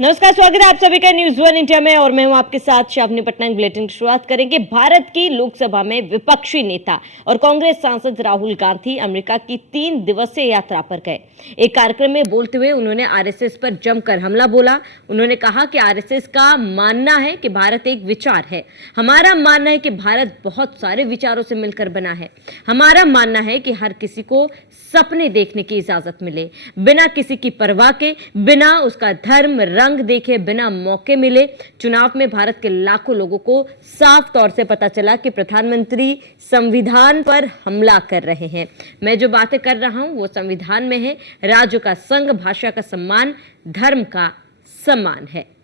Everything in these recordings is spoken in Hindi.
नमस्कार, स्वागत है आप सभी का न्यूज वन इंडिया में और मैं हूं आपके साथ शावनी पटनायक। बुलेटिन की शुरुआत करेंगे। भारत की लोकसभा में विपक्षी नेता और कांग्रेस सांसद राहुल गांधी अमेरिका की 3 दिवसीय यात्रा पर गए। एक कार्यक्रम में बोलते हुए उन्होंने आरएसएस पर जमकर हमला बोला। उन्होंने कहा कि आरएसएस का मानना है कि भारत एक विचार है। हमारा मानना है कि भारत बहुत सारे विचारों से मिलकर बना है। हमारा मानना है कि हर किसी को सपने देखने की इजाजत मिले, बिना किसी की परवाह के, बिना उसका धर्म रंग देखे, बिना मौके मिले। चुनाव में भारत के लाखों लोगों को साफ तौर से पता चला कि प्रधानमंत्री संविधान पर हमला कर रहे हैं। मैं जो बातें कर रहा हूं वो संविधान में है। राज्य का संघ, भाषा का सम्मान, धर्म का सम्मान है।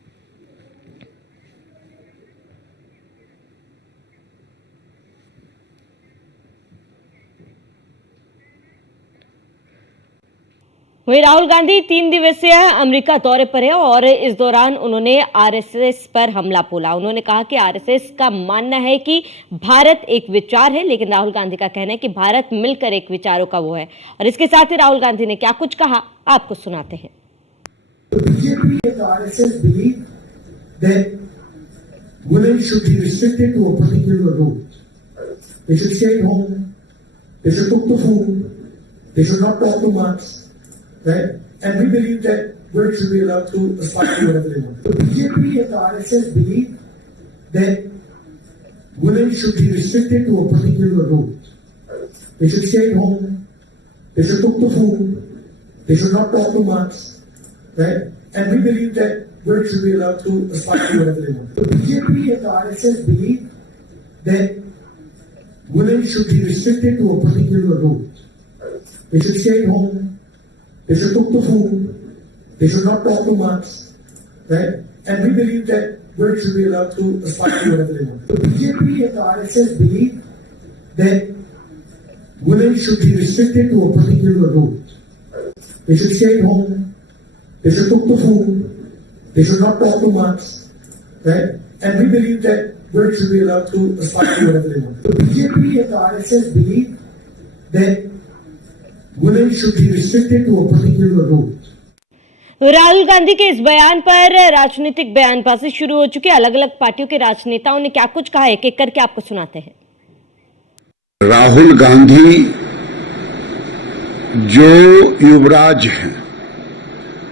वहीं राहुल गांधी 3 दिवसीय अमेरिका दौरे पर है और इस दौरान उन्होंने आरएसएस पर हमला बोला। उन्होंने कहा कि आरएसएस का मानना है कि भारत एक विचार है, लेकिन राहुल गांधी का कहना है कि भारत मिलकर एक विचारों का वो है। और इसके साथ ही राहुल गांधी ने क्या कुछ कहा, आपको सुनाते हैं। BJP and RSS believe that women should be restricted to a particular route. They should stay at home. They should cook the food. They should not talk too much. Right? And we believe that women should be allowed to aspire to whatever they want. The BJP and the RSS believe that women should be restricted to a particular route. They should stay at home. They should cook the food. They should not talk too much. Right? And we believe that women should be allowed to aspire to whatever they want. The BJP and the RSS believe that women should be restricted to a particular route. They should stay at home. They should cook the food. They should not talk too much. Right? And we believe that women should be allowed to aspire to whatever they want. The BJP and the RSS believe that women should be restricted to a particular route. They should stay at home. They should cook the food. They should not talk too much. Right? And we believe that women should be allowed to aspire to whatever they want. The BJP and the RSS believe that women should be restricted to a particular route. Rahul Gandhi के इस बयान पर राजनीतिक बयानबाजी शुरू हो चुकी है। अलग अलग पार्टियों के राजनेताओं ने क्या कुछ कहा, एक एक करके आपको सुनाते हैं। राहुल गांधी जो युवराज हैं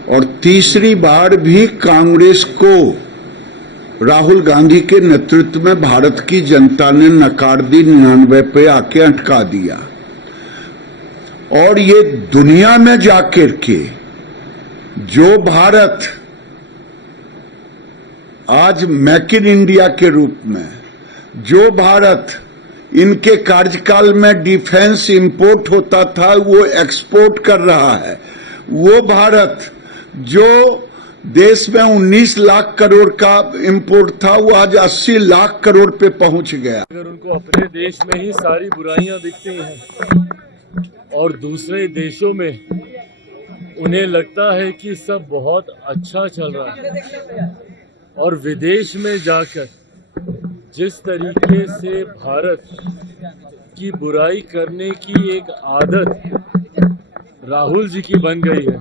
और तीसरी बार भी कांग्रेस को राहुल गांधी के नेतृत्व में भारत की जनता ने नकार दी, 99 पे आके अटका दिया। और ये दुनिया में जाकर के जो भारत आज मेक इन इंडिया के रूप में, जो भारत इनके कार्यकाल में डिफेंस इंपोर्ट होता था वो एक्सपोर्ट कर रहा है, वो भारत जो देश में 19 लाख करोड़ का इंपोर्ट था वो आज 80 लाख करोड़ पे पहुंच गया। अगर उनको अपने देश में ही सारी बुराइयां दिखती हैं और दूसरे देशों में उन्हें लगता है कि सब बहुत अच्छा चल रहा है, और विदेश में जाकर जिस तरीके से भारत की बुराई करने की एक आदत राहुल जी की बन गई है,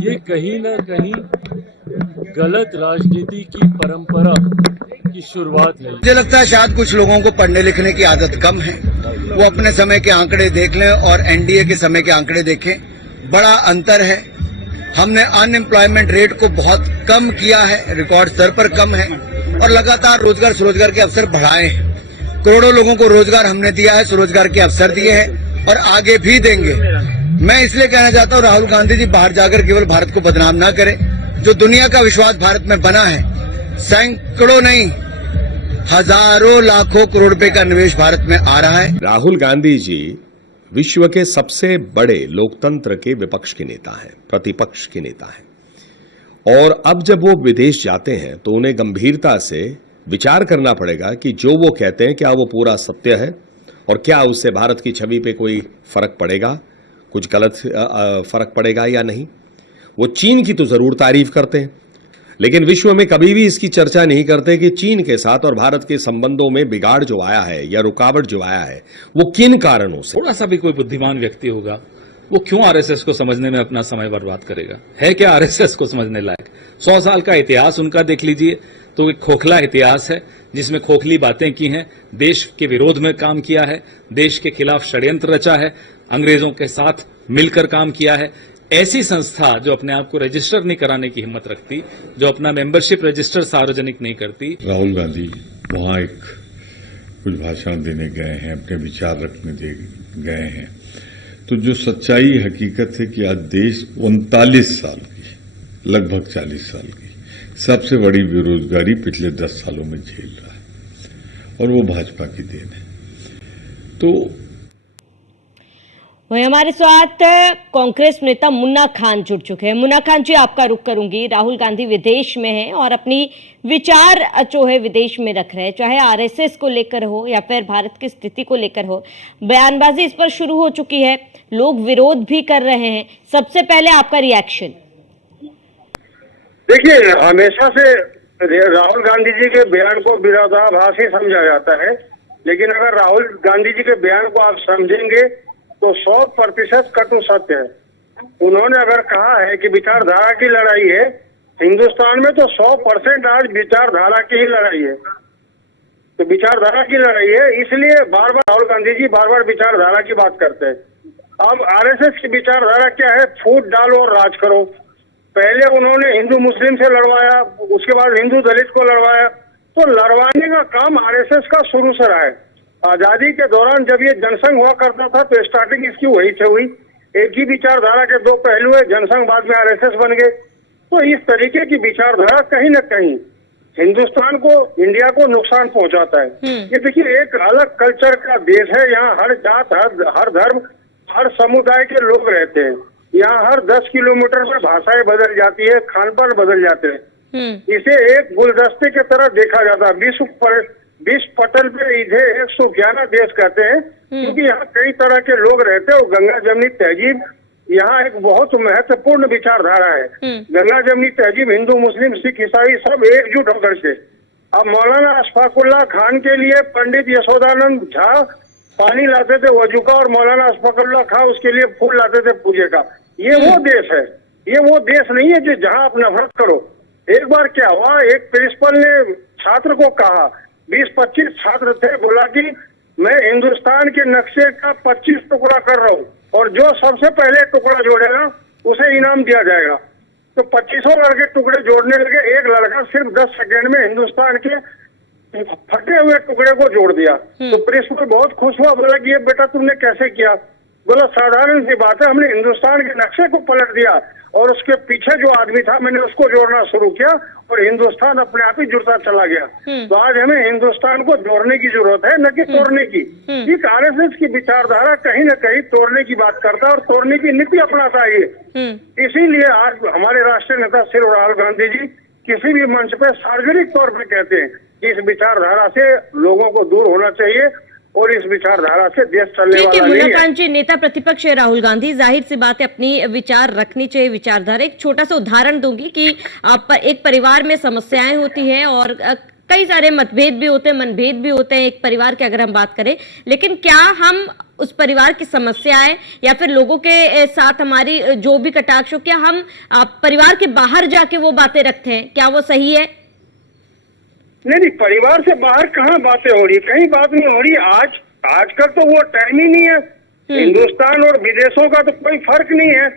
ये कहीं ना कहीं गलत राजनीति की परंपरा की शुरुआत है। मुझे लगता है शायद कुछ लोगों को पढ़ने लिखने की आदत कम है, वो अपने समय के आंकड़े देख लें और एनडीए के समय के आंकड़े देखें, बड़ा अंतर है। हमने अनएम्प्लॉयमेंट रेट को बहुत कम किया है, रिकॉर्ड स्तर पर कम है, और लगातार रोजगार स्वरोजगार के अवसर बढ़ाए हैं। करोड़ों लोगों को रोजगार हमने दिया है, स्वरोजगार के अवसर दिए हैं और आगे भी देंगे। मैं इसलिए कहना चाहता हूँ राहुल गांधी जी बाहर जाकर केवल भारत को बदनाम ना करें। जो दुनिया का विश्वास भारत में बना है, सैकड़ों नहीं हजारों लाखों करोड़ रुपए का निवेश भारत में आ रहा है। राहुल गांधी जी विश्व के सबसे बड़े लोकतंत्र के विपक्ष के नेता हैं, प्रतिपक्ष के नेता हैं, और अब जब वो विदेश जाते हैं तो उन्हें गंभीरता से विचार करना पड़ेगा कि जो वो कहते हैं क्या वो पूरा सत्य है और क्या उससे भारत की छवि पे कोई फर्क पड़ेगा, कुछ गलत फर्क पड़ेगा या नहीं। वो चीन की तो जरूर तारीफ करते हैं, लेकिन विश्व में कभी भी इसकी चर्चा नहीं करते कि चीन के साथ और भारत के संबंधों में बिगाड़ जो आया है या रुकावट जो आया है वो किन कारणों से। थोड़ा सा भी कोई बुद्धिमान व्यक्ति होगा वो क्यों आरएसएस को समझने में अपना समय बर्बाद करेगा? है क्या आरएसएस को समझने लायक? 100 साल का इतिहास उनका देख लीजिए तो एक खोखला इतिहास है जिसमें खोखली बातें की हैं, देश के विरोध में काम किया है, देश के खिलाफ षड्यंत्र रचा है, अंग्रेजों के साथ मिलकर काम किया है। ऐसी संस्था जो अपने आप को रजिस्टर नहीं कराने की हिम्मत रखती, जो अपना मेंबरशिप रजिस्टर सार्वजनिक नहीं करती। राहुल गांधी वहां एक कुछ भाषण देने गए हैं, अपने विचार रखने गए हैं, तो जो सच्चाई हकीकत है कि आज देश 39 साल की, लगभग 40 साल की सबसे बड़ी बेरोजगारी पिछले 10 सालों में झेल रहा है और वो भाजपा की देन है। तो वही हमारे साथ कांग्रेस नेता मुन्ना खान जुड़ चुके हैं। मुन्ना खान जी, आपका रुख करूंगी। राहुल गांधी विदेश में हैं और अपनी विचार जो है विदेश में रख रहे हैं, चाहे आरएसएस को लेकर हो या फिर भारत की स्थिति को लेकर हो। बयानबाजी इस पर शुरू हो चुकी है, लोग विरोध भी कर रहे हैं। सबसे पहले आपका रिएक्शन। देखिए, हमेशा से राहुल गांधी जी के बयान को विरोधाभासी समझा जाता है, लेकिन अगर राहुल गांधी जी के बयान को आप समझेंगे तो 100% कटु सत्य है। उन्होंने अगर कहा है कि विचारधारा की लड़ाई है, हिंदुस्तान में तो 100% आज विचारधारा की ही लड़ाई है। तो विचारधारा की लड़ाई है, इसलिए बार बार राहुल गांधी जी बार बार विचारधारा की बात करते हैं। अब आरएसएस की विचारधारा क्या है? फूट डालो और राज करो। पहले उन्होंने हिंदू मुस्लिम से लड़वाया, उसके बाद हिंदू दलित को लड़वाया। तो लड़वाने का काम आरएसएस का शुरू से रहा है। आजादी के दौरान जब ये जनसंघ हुआ करता था तो स्टार्टिंग इसकी वही से हुई। एक ही विचारधारा के दो पहलू है, जनसंघ बाद में आरएसएस बन गए। तो इस तरीके की विचारधारा कहीं न कहीं हिंदुस्तान को, इंडिया को नुकसान पहुंचाता है। ये देखिए, एक अलग कल्चर का देश है। यहाँ हर जात, हर धर्म, हर समुदाय के लोग रहते हैं। यहाँ हर 10 किलोमीटर में भाषाएं बदल जाती है, खान पान बदल जाते हैं। इसे एक गुलदस्ते की तरह देखा जाता है। विश्व पटल पे इधर 111 देश कहते हैं, क्योंकि यहाँ कई तरह के लोग रहते हैं। गंगा जमनी तहजीब यहाँ एक बहुत महत्वपूर्ण विचारधारा है। गंगा जमनी तहजीब हिंदू मुस्लिम सिख ईसाई सब एकजुट होकर के। अब मौलाना अशफाकुल्लाह खान के लिए पंडित यशोदानंद झा पानी लाते थे वजू का, और मौलाना अशफाकुल्लाह खान उसके लिए फूल लाते थे पूजे का। ये वो देश है, ये वो देश नहीं है जो जहाँ आप नफरत करो। एक बार क्या हुआ, एक प्रिंसिपल ने छात्र को कहा, 20-25 छात्र थे, बोला कि मैं हिंदुस्तान के नक्शे का 25 टुकड़ा कर रहा हूँ और जो सबसे पहले टुकड़ा जोड़ेगा उसे इनाम दिया जाएगा। तो 25 लड़के टुकड़े जोड़ने लगे। एक लड़का सिर्फ 10 सेकेंड में हिंदुस्तान के फटे हुए टुकड़े को जोड़ दिया। तो प्रिंसिपल बहुत खुश हुआ, बोला कि ये बेटा तुमने कैसे किया? बोला साधारण सी बात है, हमने हिंदुस्तान के नक्शे को पलट दिया और उसके पीछे जो आदमी था मैंने उसको जोड़ना शुरू किया और हिंदुस्तान अपने आप ही जुड़ता चला गया। तो आज हमें हिंदुस्तान को जोड़ने की जरूरत है, न कि तोड़ने की। एक आरएसएस की विचारधारा कहीं न कहीं तोड़ने की बात करता है और तोड़ने की नीति अपनाता है। इसीलिए आज हमारे राष्ट्रीय नेता श्री राहुल गांधी जी किसी भी मंच पे सार्वजनिक तौर पे कहते हैं कि इस विचारधारा से लोगों को दूर होना चाहिए और इस विचारधारा से देश चलने वाला नहीं है। मुन्ना खान जी, नेता प्रतिपक्ष है राहुल गांधी, जाहिर सी बात है अपनी विचार रखनी चाहिए, विचारधारा। एक छोटा सा उदाहरण दूंगी कि एक परिवार में समस्याएं होती हैं और कई सारे मतभेद भी होते हैं, मनभेद भी होते हैं एक परिवार की अगर हम बात करें, लेकिन क्या हम उस परिवार की समस्याएं या फिर लोगों के साथ हमारी जो भी कटाक्ष हो, क्या हम परिवार के बाहर जाके वो बातें रखते हैं? क्या वो सही है? नहीं, परिवार से बाहर कहाँ बातें हो रही, कहीं बात नहीं हो रही। आजकल तो वो टाइम ही नहीं है। हिंदुस्तान और विदेशों का तो कोई फर्क नहीं है।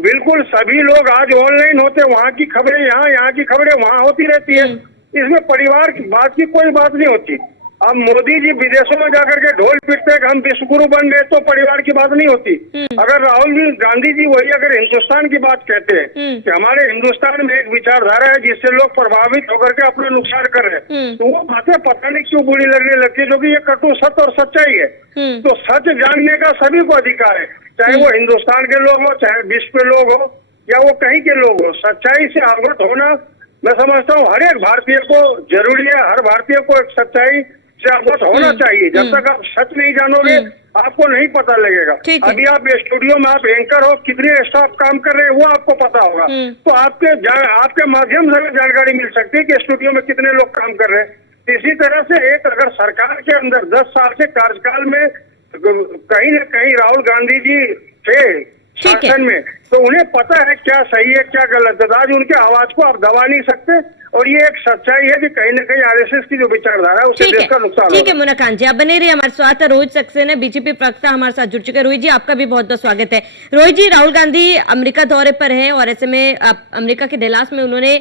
बिल्कुल सभी लोग आज ऑनलाइन होते, वहाँ की खबरें यहाँ की खबरें वहाँ होती रहती है। इसमें परिवार की बात की कोई बात नहीं होती। अब मोदी जी विदेशों में जाकर के ढोल पीटते हैं, हम विश्वगुरु बन गए, तो परिवार की बात नहीं होती। अगर राहुल जी गांधी जी वही अगर हिंदुस्तान की बात कहते हैं कि हमारे हिंदुस्तान में एक विचारधारा है जिससे लोग प्रभावित होकर के अपना नुकसान कर रहे हैं, तो वो बातें पता नहीं क्यों बुरी लगने लगती है, जो कि ये कटु सत्य और सच्चाई है। तो सच जानने का सभी को अधिकार है, चाहे वो हिंदुस्तान के लोग हो, चाहे विश्व के लोग हो, या वो कहीं के लोग हो। सच्चाई से अवगत होना मैं समझता हूँ हर एक भारतीय को जरूरी है। हर भारतीय को एक सच्चाई से अवगत होना चाहिए। जब तक आप सच नहीं जानोगे आपको नहीं पता लगेगा। अभी आप स्टूडियो में आप एंकर हो, कितने स्टाफ काम कर रहे हैं वो आपको पता होगा। तो आपके माध्यम से जानकारी मिल सकती है कि स्टूडियो में कितने लोग काम कर रहे हैं। इसी तरह से एक अगर सरकार के अंदर 10 साल के कार्यकाल में कहीं न कहीं राहुल गांधी जी थे ठीक है। शासन में, तो उन्हें पता है क्या सही है क्या गलत है। तो आज उनके आवाज को आप दबा नहीं सकते, और ये एक सच्चाई है कि कहीं ना कहीं आरएसएस की जो विचारधारा है उससे ठीक देश है, का नुकसान ठीक है होगा। मुन्ना खान जी, आप बने रहिए हमारे साथ। रोहित सक्सेना बीजेपी प्रवक्ता हमारे साथ जुड़ चुके हैं। रोहित जी, आपका भी बहुत बहुत स्वागत है। रोहित जी, राहुल गांधी अमेरिका दौरे पर हैं और ऐसे में अमेरिका के डलास में उन्होंने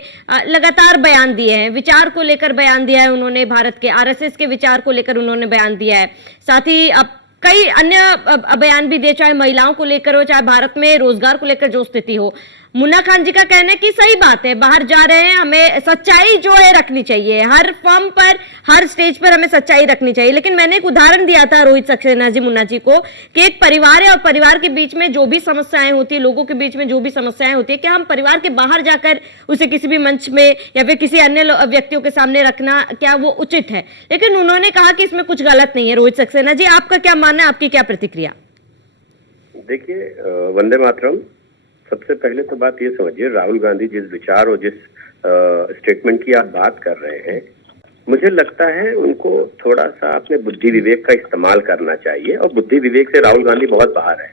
लगातार बयान दिए हैं, विचार को लेकर बयान दिया है उन्होंने, भारत के आरएसएस के विचार को लेकर उन्होंने बयान दिया है। साथ ही अब कई अन्य बयान भी दिए, चाहे महिलाओं को लेकर हो, चाहे भारत में रोजगार को लेकर जो स्थिति हो। मुन्ना खान जी का कहना है कि सही बात है, बाहर जा रहे हैं, हमें सच्चाई जो है रखनी चाहिए, हर फॉर्म पर, हर स्टेज पर हमें सच्चाई रखनी चाहिए। लेकिन मैंने एक उदाहरण दिया था रोहित सक्सेना जी, मुन्ना जी को, कि एक परिवार है और परिवार के बीच में जो भी समस्याएं होती है, लोगों के बीच में जो भी समस्याएं होती है, क्या हम परिवार के बाहर जाकर उसे किसी भी मंच में या फिर किसी अन्य व्यक्तियों के सामने रखना, क्या वो उचित है? लेकिन उन्होंने कहा कि इसमें कुछ गलत नहीं है। रोहित सक्सेना जी, आपका क्या मानना है, आपकी क्या प्रतिक्रिया? देखिए, वंदे मातरम, सबसे पहले तो बात ये समझिए, राहुल गांधी जिस विचार और जिस स्टेटमेंट की आप बात कर रहे हैं, मुझे लगता है उनको थोड़ा सा अपने बुद्धि विवेक का इस्तेमाल करना चाहिए, और बुद्धि विवेक से राहुल गांधी बहुत बाहर है।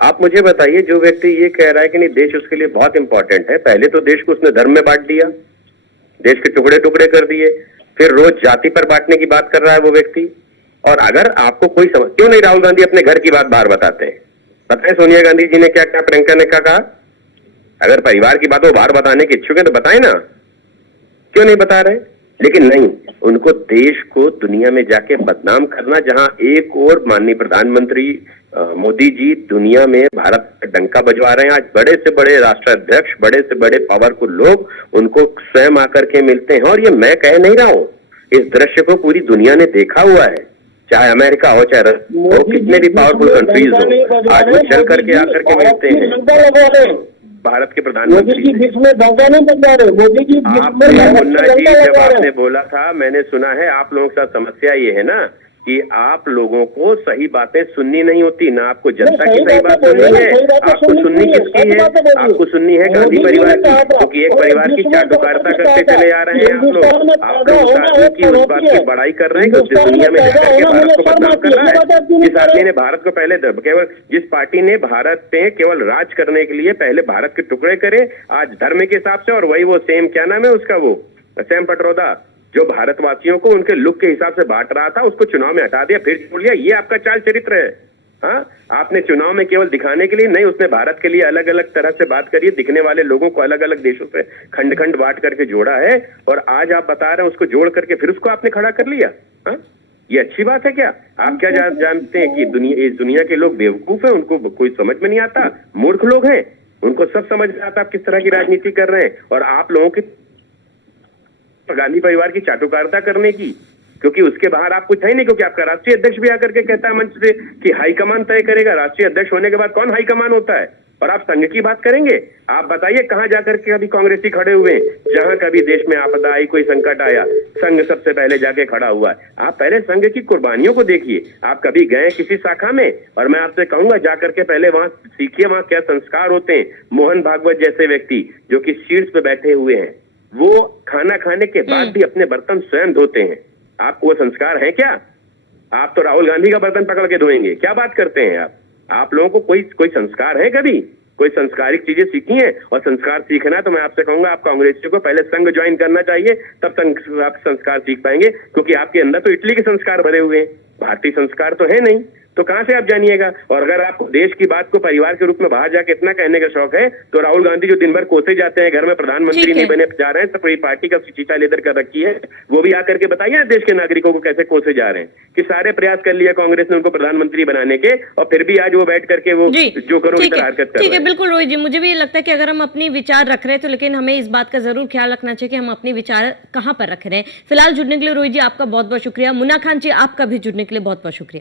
आप मुझे बताइए, जो व्यक्ति ये कह रहा है कि नहीं देश उसके लिए बहुत इंपॉर्टेंट है, पहले तो देश को उसने धर्म में बांट दिया, देश के टुकड़े टुकड़े कर दिए, फिर रोज जाति पर बांटने की बात कर रहा है वो व्यक्ति। और अगर आपको कोई समझ, क्यों नहीं राहुल गांधी अपने घर की बात बाहर बताते हैं? बताएं सोनिया गांधी जी ने क्या क्या, प्रियंका ने क्या कहा। अगर परिवार की बात वो बाहर बताने के इच्छुक है तो बताएं ना, क्यों नहीं बता रहे? लेकिन नहीं, उनको देश को दुनिया में जाके बदनाम करना, जहां एक और माननीय प्रधानमंत्री मोदी जी दुनिया में भारत का डंका बजवा रहे हैं। आज बड़े से बड़े राष्ट्राध्यक्ष, बड़े से बड़े पावरफुल लोग उनको स्वयं आकर के मिलते हैं। और ये मैं कह नहीं रहा हूं, इस दृश्य को पूरी दुनिया ने देखा हुआ है, चाहे अमेरिका हो, चाहे रशिया हो, कितने भी पावरफुल कंट्रीज हो, आज वो चल करके आकर के मिलते हैं भारत के प्रधानमंत्री। आपने मुन्ना जी, जब आपने बोला था, मैंने सुना है, आप लोगों के साथ समस्या ये है ना कि आप लोगों को सही बातें सुननी नहीं होती, ना आपको जनता की सही बात सुननी है। आपको सुननी किसकी है? आपको सुननी है गांधी परिवार की, क्योंकि एक परिवार की चाटुकारिता करते चले आ रहे हैं आप लोग। आप लोग उस आदमी की उस बात की बड़ाई कर रहे हैं कि जिस दुनिया में जाकर के भारत को बदनाम कर रहा है। जिस आदमी ने भारत को पहले केवल, जिस पार्टी ने भारत पे केवल राज करने के लिए पहले भारत के टुकड़े करे, आज धर्म के हिसाब से, और वही वो सेम, क्या नाम है उसका, वो सैम पटरोदा, जो भारतवासियों को उनके लुक के हिसाब से बांट रहा था, उसको चुनाव में हटा दिया, फिर छोड़ दिया। ये आपका चाल चरित्र है। हाँ, आपने चुनाव में केवल दिखाने के लिए नहीं, उसने भारत के लिए अलग अलग तरह से बात करी, दिखने वाले लोगों को अलग अलग देशों से खंड खंड बांट करके जोड़ा है, और आज आप बता रहे हैं उसको जोड़ करके फिर उसको आपने खड़ा कर लिया। हाँ, ये अच्छी बात है क्या? आप क्या जानते हैं कि इस दुनिया के लोग बेवकूफ हैं, उनको कोई समझ में नहीं आता, मूर्ख लोग हैं, उनको सब समझ में आता आप किस तरह की राजनीति कर रहे हैं। और आप लोगों की गांधी परिवार की चाटुकारिता करने की, क्योंकि उसके बाहर आप कुछ है नहीं, क्योंकि आपका राष्ट्रीय अध्यक्ष भी आकर के कहता है मंच से कि हाईकमान तय करेगा। राष्ट्रीय अध्यक्ष होने के बाद कौन हाईकमान होता है? और आप संघ की बात करेंगे? आप बताइए कहां जाकर के अभी कांग्रेसी खड़े हुए? जहां कभी देश में आपदा आई, कोई संकट आया, संघ सबसे पहले जाके खड़ा हुआ है। आप पहले संघ की कुर्बानियों को देखिए। आप कभी गए किसी शाखा में? और मैं आपसे कहूंगा जाकर के पहले वहां सीखिए, वहां क्या संस्कार होते हैं। मोहन भागवत जैसे व्यक्ति जो कि शीर्ष पे बैठे हुए हैं, वो खाना खाने के बाद भी अपने बर्तन स्वयं धोते हैं। आपको वो संस्कार है क्या? आप तो राहुल गांधी का बर्तन पकड़ के धोएंगे, क्या बात करते हैं आप? आप लोगों को कोई संस्कार है? कभी कोई संस्कारिक चीजें सीखी हैं? और संस्कार सीखना है तो मैं आपसे कहूंगा आप कांग्रेसियों को पहले संघ ज्वाइन करना चाहिए, तब आप संस्कार सीख पाएंगे, क्योंकि आपके अंदर तो इटली के संस्कार भरे हुए हैं, भारतीय संस्कार तो है नहीं, तो कहां से आप जानिएगा। और अगर आपको देश की बात को परिवार के रूप में बाहर जाके इतना कहने का शौक है, तो राहुल गांधी जो दिन भर कोसे जाते हैं, घर में प्रधानमंत्री नहीं बने जा रहे हैं, तो पूरी पार्टी का चीचा लेदर कर रखी है, वो भी आकर के बताइए ना देश के नागरिकों को कैसे कोसे जा रहे हैं, कि सारे प्रयास कर लिया कांग्रेस ने उनको प्रधानमंत्री बनाने के, और फिर भी आज वो बैठ करके वो जो करो इधर हरकत कर रहे हैं। ठीक है, बिल्कुल रोहित जी, मुझे भी लगता है कि अगर हम अपनी विचार रख रहे हैं तो लेकिन हमें इस बात का जरूर ख्याल रखना चाहिए कि हम अपने विचार कहां पर रख रहे हैं। फिलहाल जुड़ने के लिए रोहित जी आपका बहुत बहुत शुक्रिया। मुन्ना खान जी, आपका भी जुड़ने के लिए बहुत बहुत शुक्रिया।